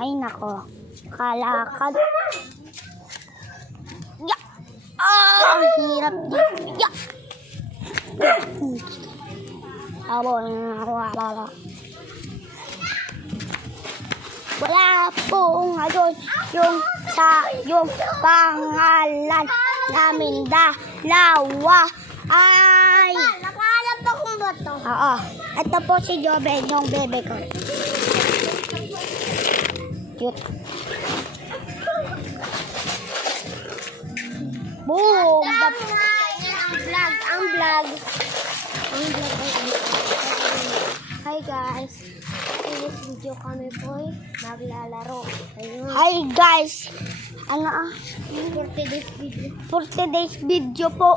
Ay nako. Kalakad. Ya! Ah! Hirap din. Ya! Wala pong ngayon yung sa yung pangalan namin dalawa ay nakaalam pa kung ba to? Oo. Ito po si Jobe, yung bebe ko. Cute. Boom! Ang vlog. Hi guys. In this video kami po ay maglalaro. Ayun. Hi guys. Ano for today's video po.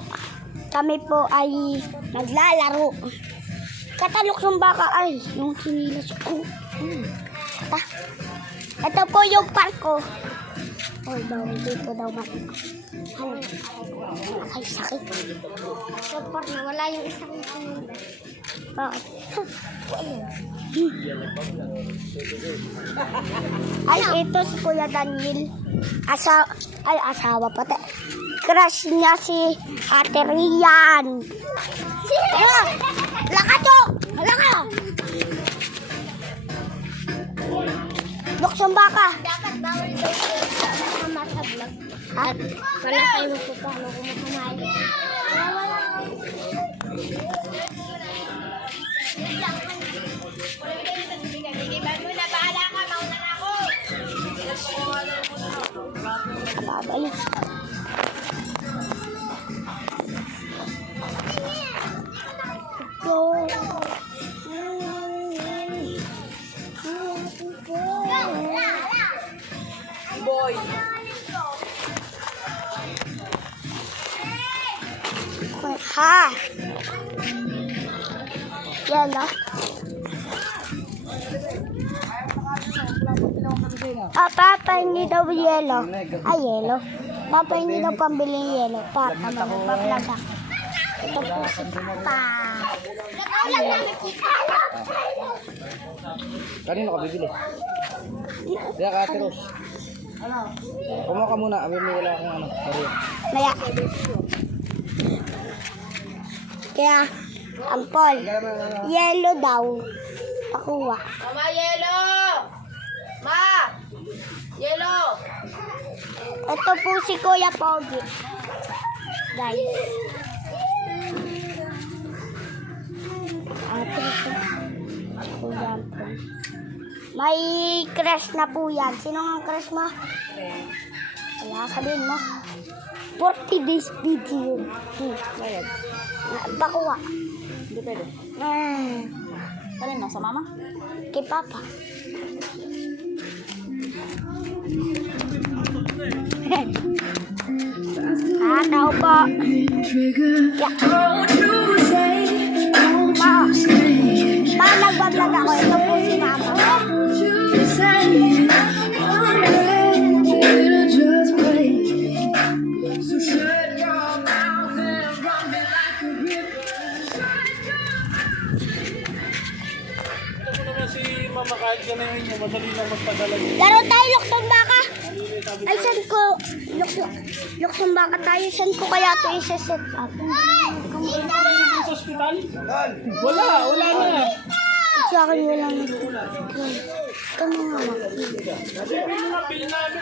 Kami po ay maglalaro. Katalok ng baka ay yung sinilas ko. Ito po yung park ko. Oh, dito daw mati. Ay, sakit. Sa park na wala yung isang sinilas. Bakit? Ay, ito si Kuya Daniel. Asawa pati. Crush niya si Ate Rian. Lakato! Lakato! Luksong baka. Dapat bawal daw sama sa vlog. At wala kayo magpapalo kung makamain. Babay. Boy. Ha. Yellow. Papa, hindi daw yellow. Yellow. Papa, hindi daw pambiling yellow. Papa, magpaplaga. Ito po si Papa. Kanino ka bibili? Kaya ka Ate Rose. Kumuha ka muna. Wala akong ano. Maya. Kaya, ampol. Yellow daw. Pakuha. Mama, yellow! Ma! Yellow! Ito po si Kuya Pogi. Guys. Kuya po. May crush na po yan. Sino ang crush mo? Wala, sabihin mo. 40 days video. Bayad. Pakuha. Hindi pwede. Kanino? Sa mama? Kay Papa. Tao po. Ma, nagbablog ako. Ito po si Mama. Mama, kahit ganahin mo, madali lang magpadala yun. Laro tayo, luksong baka. Ay, saan ko? Luksong baka tayo. Saan ko kaya ito isa-set up? Sa ospital? Wala na. Sa akin wala na. Kami nga. Ano nga, bill namin